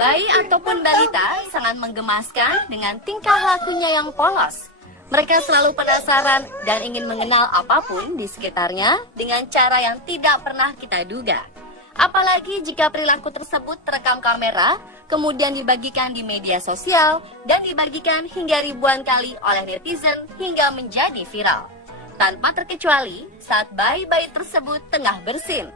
Bayi ataupun balita sangat menggemaskan dengan tingkah lakunya yang polos. Mereka selalu penasaran dan ingin mengenal apapun di sekitarnya dengan cara yang tidak pernah kita duga. Apalagi jika perilaku tersebut terekam kamera, kemudian dibagikan di media sosial, dan dibagikan hingga ribuan kali oleh netizen hingga menjadi viral. Tanpa terkecuali saat bayi-bayi tersebut tengah bersin.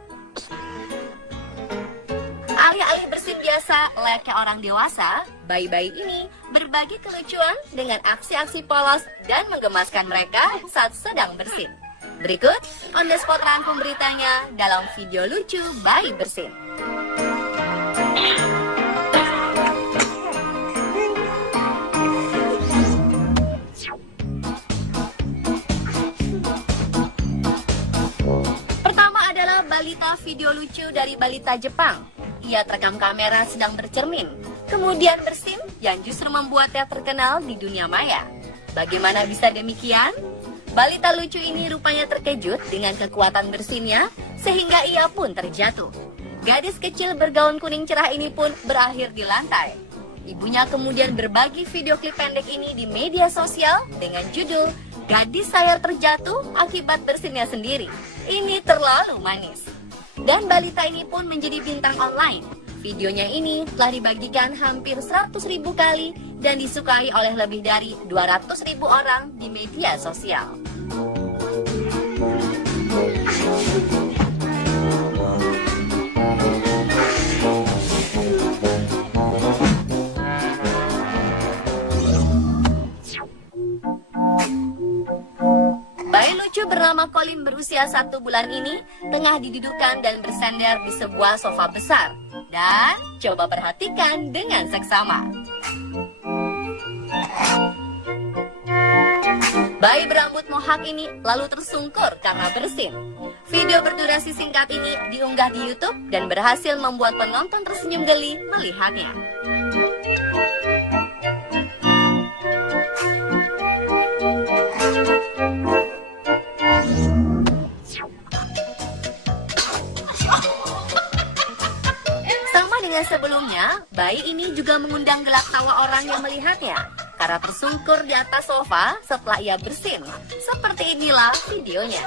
Alih-alih bersin biasa layaknya orang dewasa, bayi-bayi ini berbagi kelucuan dengan aksi-aksi polos dan menggemaskan mereka saat sedang bersin. Berikut on the spot rangkum beritanya dalam video lucu bayi bersin. Pertama adalah balita video lucu dari balita Jepang. Ia terekam kamera sedang bercermin, kemudian bersin yang justru membuatnya terkenal di dunia maya. Bagaimana bisa demikian? Balita lucu ini rupanya terkejut dengan kekuatan bersinnya, sehingga ia pun terjatuh. Gadis kecil bergaun kuning cerah ini pun berakhir di lantai. Ibunya kemudian berbagi video klip pendek ini di media sosial dengan judul "Gadis saya terjatuh akibat bersinnya sendiri. Ini terlalu manis." Dan balita ini pun menjadi bintang online. Videonya ini telah dibagikan hampir 100.000 kali dan disukai oleh lebih dari 200.000 orang di media sosial. Bayi lucu bernama Colin berusia 1 bulan ini tengah didudukkan dan bersender di sebuah sofa besar. Dan coba perhatikan dengan seksama. Bayi berambut mohak ini lalu tersungkur karena bersin. Video berdurasi singkat ini diunggah di YouTube dan berhasil membuat penonton tersenyum geli melihatnya. Sebelumnya, bayi ini juga mengundang gelak tawa orang yang melihatnya karena tersungkur di atas sofa setelah ia bersin. Seperti inilah videonya.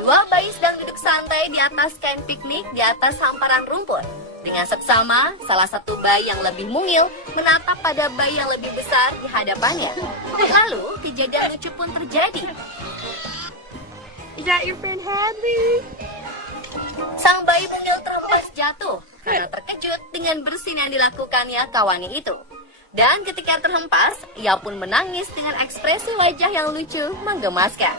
Dua bayi sedang duduk santai di atas kain piknik di atas hamparan rumput. Dengan seksama, salah satu bayi yang lebih mungil menatap pada bayi yang lebih besar di hadapannya. Lalu, kejadian lucu pun terjadi. Is that your friend Hadley? Sang bayi mungil terhempas jatuh karena terkejut dengan bersin yang dilakukannya kawannya itu. Dan ketika terhempas, ia pun menangis dengan ekspresi wajah yang lucu menggemaskan.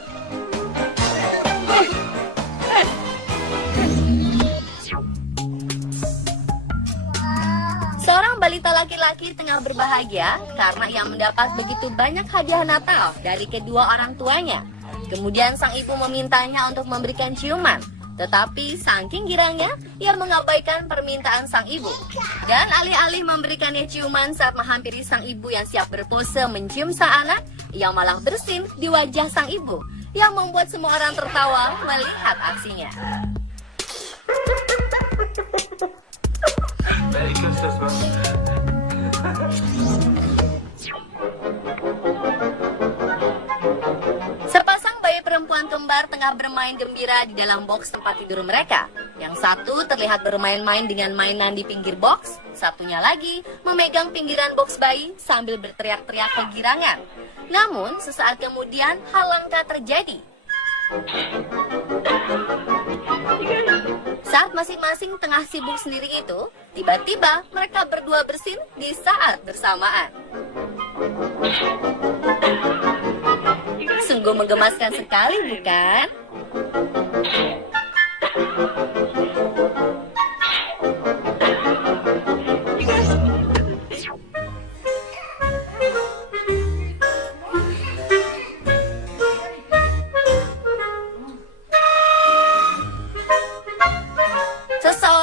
Seorang balita laki-laki tengah berbahagia karena ia mendapat begitu banyak hadiah Natal dari kedua orang tuanya. Kemudian sang ibu memintanya untuk memberikan ciuman. Tetapi saking girangnya, ia mengabaikan permintaan sang ibu. Dan alih-alih memberikannya ciuman saat menghampiri sang ibu yang siap berpose mencium sang anak, ia malah bersin di wajah sang ibu yang membuat semua orang tertawa melihat aksinya. Sepasang bayi perempuan kembar tengah bermain gembira di dalam box tempat tidur mereka. Yang satu terlihat bermain-main dengan mainan di pinggir box, satunya lagi memegang pinggiran box bayi sambil berteriak-teriak kegirangan. Namun, sesaat kemudian hal langka terjadi. Saat masing-masing tengah sibuk sendiri itu, tiba-tiba mereka berdua bersin di saat bersamaan. Sungguh menggemaskan sekali, bukan?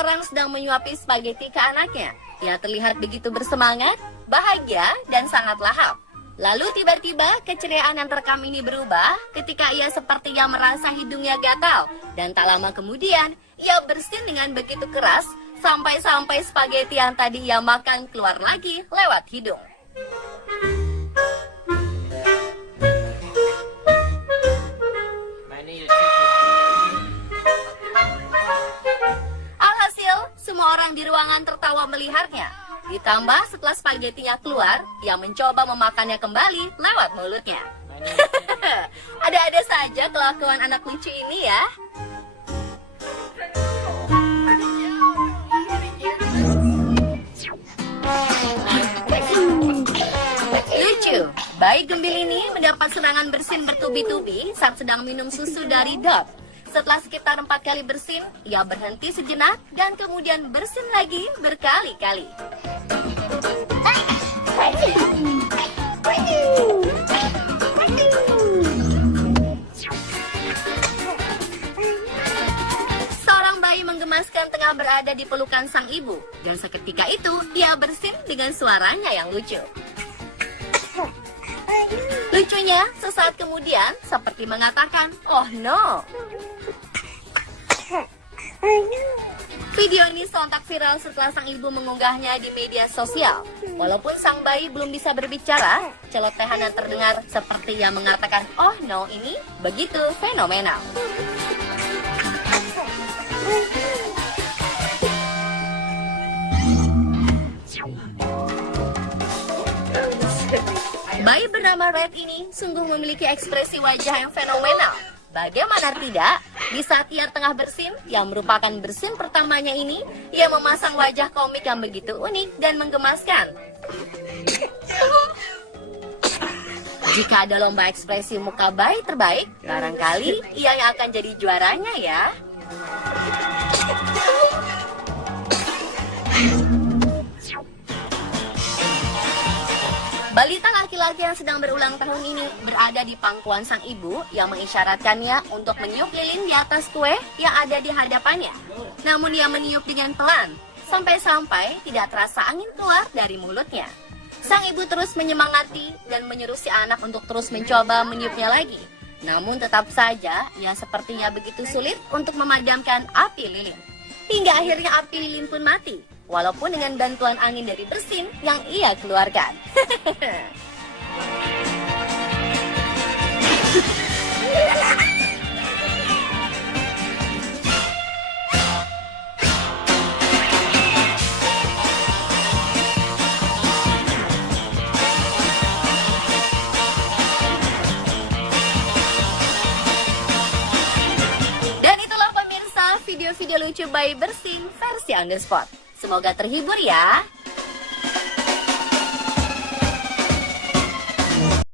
seseorang sedang menyuapi spaghetti ke anaknya. Ia terlihat begitu bersemangat, bahagia, dan sangat lahap. Lalu tiba-tiba keceriaan yang terekam ini berubah ketika ia sepertinya merasa hidungnya gatal. Dan tak lama kemudian, ia bersin dengan begitu keras sampai-sampai spaghetti yang tadi ia makan keluar lagi lewat hidung. Alhasil, semua orang di ruangan tertawa melihatnya. Ditambah setelah spagettinya keluar, ia mencoba memakannya kembali lewat mulutnya. Ada-ada saja kelakuan anak lucu ini ya. Lucu, bayi gembil ini mendapat serangan bersin bertubi-tubi saat sedang minum susu dari Dot. Setelah sekitar 4 kali bersin, ia berhenti sejenak dan kemudian bersin lagi berkali-kali. Seorang bayi menggemaskan tengah berada di pelukan sang ibu, dan seketika itu ia bersin dengan suaranya yang lucu. Lucunya, sesaat kemudian seperti mengatakan, "Oh no." Video ini sontak viral setelah sang ibu mengunggahnya di media sosial. Walaupun sang bayi belum bisa berbicara, celotehan yang terdengar seperti yang mengatakan "oh no" ini begitu fenomenal. Bayi bernama Red ini sungguh memiliki ekspresi wajah yang fenomenal. Bagaimana tidak, di saat ia tengah bersin, yang merupakan bersin pertamanya ini, ia memasang wajah komik yang begitu unik dan menggemaskan. Jika ada lomba ekspresi muka bayi terbaik, barangkali ia yang akan jadi juaranya ya. Balita laki-laki yang sedang berulang tahun ini berada di pangkuan sang ibu yang mengisyaratkannya untuk meniup lilin di atas kue yang ada di hadapannya. Namun ia meniup dengan pelan, sampai-sampai tidak terasa angin keluar dari mulutnya. Sang ibu terus menyemangati dan menyuruh si anak untuk terus mencoba meniupnya lagi. Namun tetap saja ia sepertinya begitu sulit untuk memadamkan api lilin. Hingga akhirnya api lilin pun mati. Walaupun dengan bantuan angin dari bersin yang ia keluarkan. Dan itulah pemirsa video-video lucu bayi bersin versi on the spot. Semoga terhibur ya.